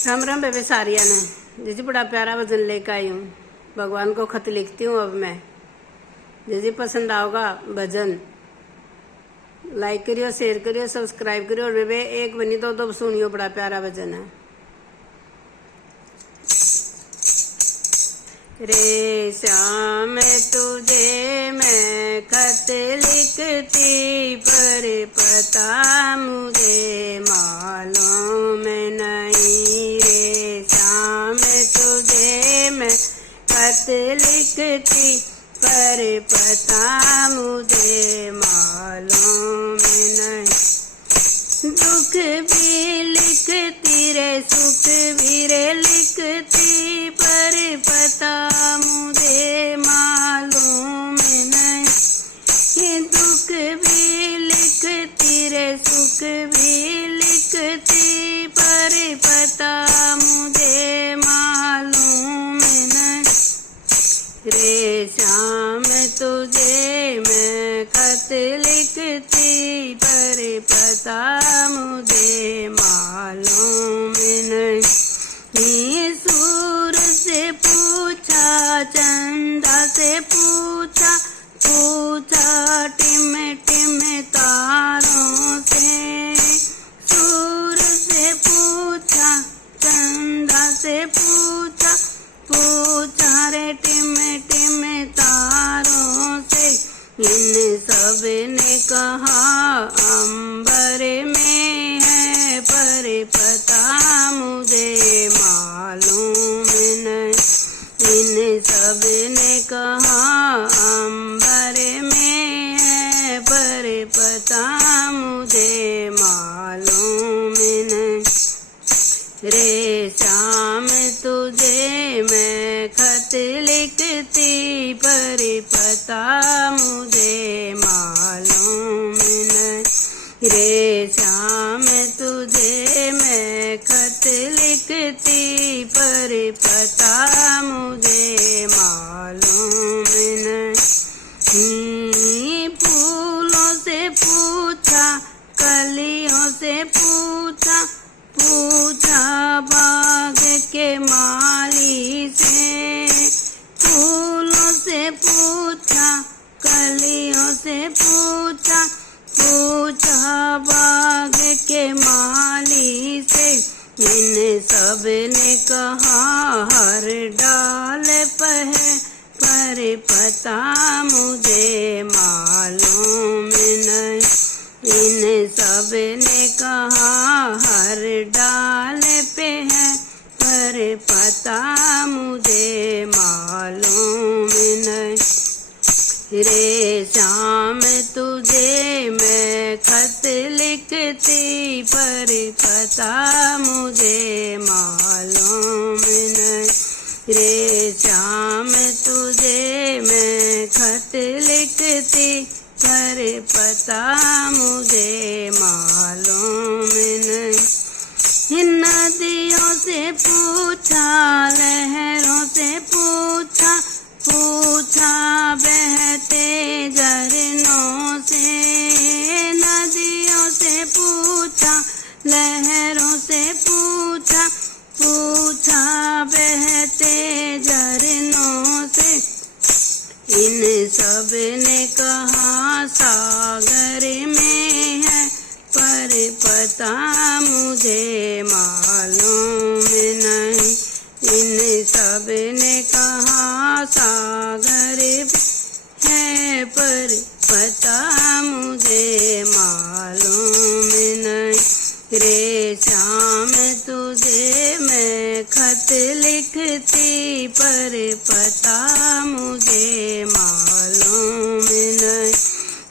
राम राम बेबे सारिया ने जीजी बड़ा प्यारा भजन लेकर आई हूँ। भगवान को खत लिखती हूँ अब मैं। जीजी पसंद आओगा भजन, लाइक करियो, शेयर करियो, सब्सक्राइब करियो। और बेबे एक बनी तो सुनियो, बड़ा प्यारा भजन है। रे श्याम तुझे मैं खत लिखती, पर पता मुझे मालूम नहीं। रे श्याम तुझे मैं खत लिखती, पर पता मुझे मालूम नहीं। दुख भी लिखती रे, सुख भी रे लिखती, पर पता मुझे मालूम नहीं। दुख भी लिखती रे, सुख भी लिखती, पर पता मुझे मालूम नहीं। रे श्याम तुझे मैं खत लिखती, पर पता मुझे मालूम नहीं। सूर से पूछा, चंदा से पूछा, पूछा टिम टिम तारों से। सूर से पूछा, चंदा से पूछा, पूछा रे टिम टिम तारों से। इन सब ने कहा अंबर में है, पर पता मुझे मालूम नहीं। इन सब ने कहा अंबर में है, पर पता मुझे मालूम नहीं। रे श्याम तुझे मैं खत लिखती, पर पता मुझे मालूम नहीं। रे श्याम तुझे मैं खत लिखती, पर पता मुझे मालूम नहीं। फूलों से पूछा, कलियों से पूछा, पूछा बाग के माली से। फूलों से पूछा, कलियों से पूछा, पूछा बाग के माली से। इन सब ने कहा हर डाल पर पता मुझे मालूम नहीं। इन सब ने कहा हर डाल पे है, पर पता मुझे मालूम नहीं। रे श्याम तुझे मैं खत लिखती, पर पता मुझे मालूम नहीं। रे श्याम तुझे मैं खत लिखती, पर पता मुझे मालूम नहीं। नदियों से पूछा, लहरों से पूछा, पूछा बहते झरनों से। नदियों से पूछा, लहरों से पूछा, पूछा बहते झरनों से। इन सब ने कहा सागर में है, पर पता मुझे मालूम नहीं। इन सब ने कहा सागर है, पर पता मुझे मालूम नहीं। रे श्याम तुझे मैं खत लिखती, पर पता मुझे मालूम नहीं।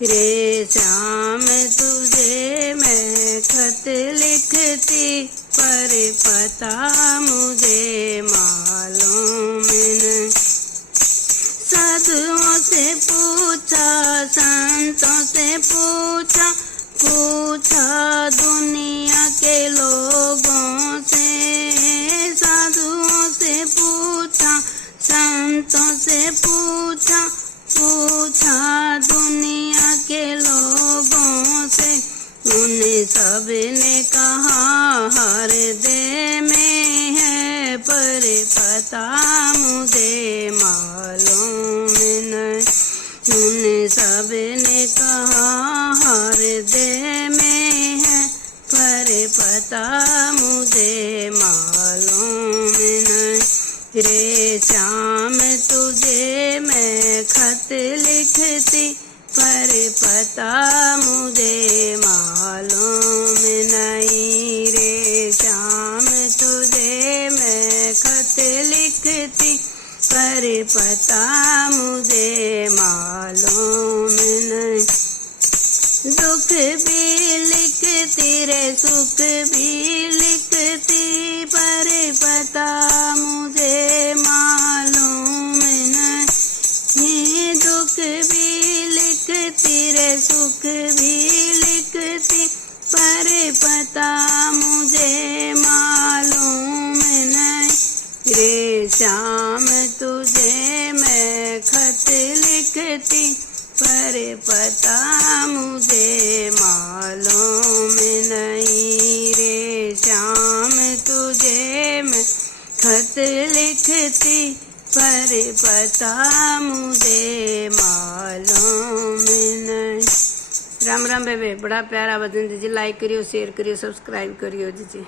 रे श्याम तुझे मैं खत लिखती, पर पता मुझे मालूम नहीं। साधुओं से पूछा, संतों से पूछा, पूछा दुनिया के लोगों से। साधुओं से पूछा, संतों से पूछा, पूछा दुनिया के लोगों से। उन सब ने कहा हृदय में पता मुझे मालूम नहीं। उन सब ने कहा हृदय में है, पर पता मुझे मालूम नहीं। रे श्याम तुझे मैं खत लिखती, पर पता मुझे मालूम नहीं। रे श्याम तुझे मैं खत लिखती, पर पता मुझे मालूम नहीं। दुख भी लिखती रे सुख भी लिखती, पर पता मुझे मालूम नहीं। दुख भी लिखती रे सुख भी लिखती, पर पता मुझे मालूम नहीं। रे श्याम तुझे मैं खत लिखती, पर पता मुझे मालूम नहीं। रे श्याम तुझे मैं खत लिखती, पर पता मुझे मालूम नहीं। राम राम बेबे, बड़ा प्यारा भजन दीजिए। लाइक करियो, शेयर करियो, सब्सक्राइब करियो दीजिए।